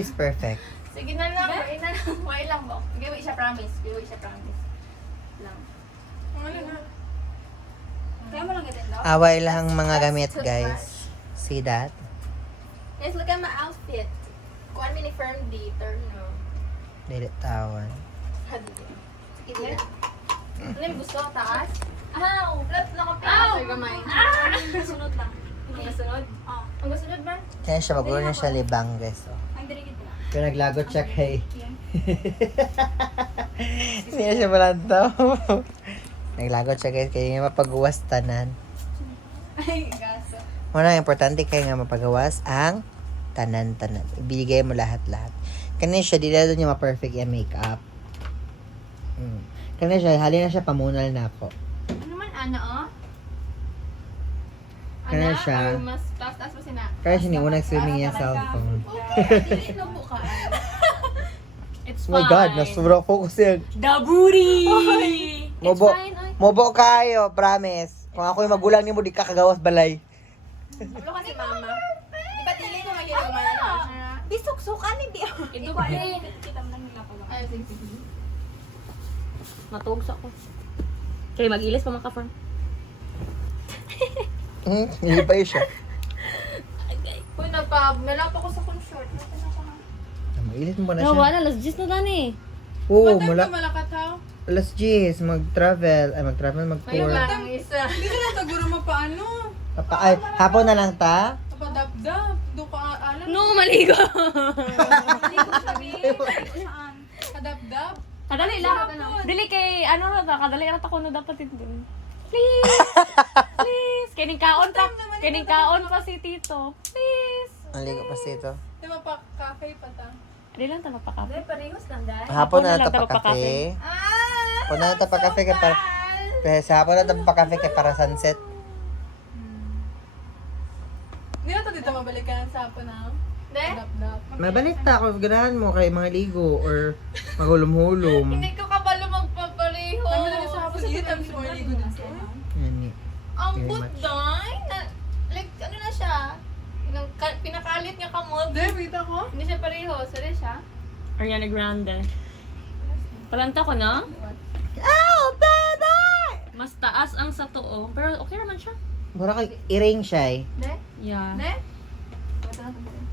It's perfect. Sige na lang, wait na lang. Wait lang mo. Giveaway siya promise. Giveaway siya promise. Lang. Kaya mo lang ganyan daw? Away lang mga gamit, guys. See that? Guys, look at my outfit. Kuan mini firm D, turn no. Dilitawan. Sige na. Ano yung gusto? Taas? Ah, flat na ka pa. Sir, gamay. Sunod lang. Ang gasunod? Oh. Ang gasunod ba? Kaya siya, magulo na siya libang, guys. Oh. Ang dirigid lang. Kaya naglagot siya kay... Hindi na siya malantaw. Naglagot siya guys, kaya nga mapagawas tanan. Ay, gaso. Una, importante kaya nga mapagawas ang tanan-tanan. Ibigay mo lahat-lahat. Kanina siya, di na doon yung ma-perfect yung makeup. Kanina siya, hali na siya, pamunal na ako. Ano man, oh? Kaya siya. Or mas taas mo sina? Kaya siya ni unang swimming yung cellphone. Dili na buka. It's Oh my God, nasura focus yan. The booty! Mobo, mobo kayo, promise. Kung ako yung magulang ni mo, di ka kagawas balay. Ulo kasi mama. Di ba tili ko magiging kumana? Bisok-sukan, hindi ako. Ito ba? Kita mo lang nila pa ba? Ay, sige. Matugs ako. Kaya mag-ilis pa maka-farm. Hindi pa yun siya. Uy, nalapa ko sa short. Mailit mo na No, siya. wala. Last gist na dani. Oo, mula. Malakataw? Alas 10, mag-travel. Ay, mag-travel, Ayun mag-tour. lang, isa. Hindi ka na taguro mapaano. Ay, hapon na lang ta? Papadabdab. Do ka alam. No, maligo. Saan? Kadabdab. Kadali lang. Dili kay, ano na ta, kadali na ta ko na dapat ito. Please. Please. Kining kaon pa. Kining kaon pa si Tito. Please. Ang ligo pa dito. Di ba pa cafe pa ta? Di lang ta magpakape. Hindi, parehos lang, dahil. Hapon na lang lang ta ta pa kafe. Ah! Hapon na lang ta pa kafe kay para... Sa hapon na ta pa kafe kay para sunset. Hindi na to dito mabalikan sa hapon na. Hindi? Kadabdab. Mabalik ta kung ganahan mo kay mga ligo or maghulom-hulom. Hindi ko kabalo magpapareho. Kami na sa hapon. Hindi tayo sa mga ligo dito. Yan, Ang Very buday. Like, ano na siya? Pinakalit niya kamot. Hindi, wait ako. Hindi siya pareho. Sorry siya. Ariana Grande. Palanta ko na. Oh, baby! Mas taas ang sa too. Pero okay naman siya. Mura kay i-ring siya eh. Hindi? Yeah. Hindi? Ito na ito.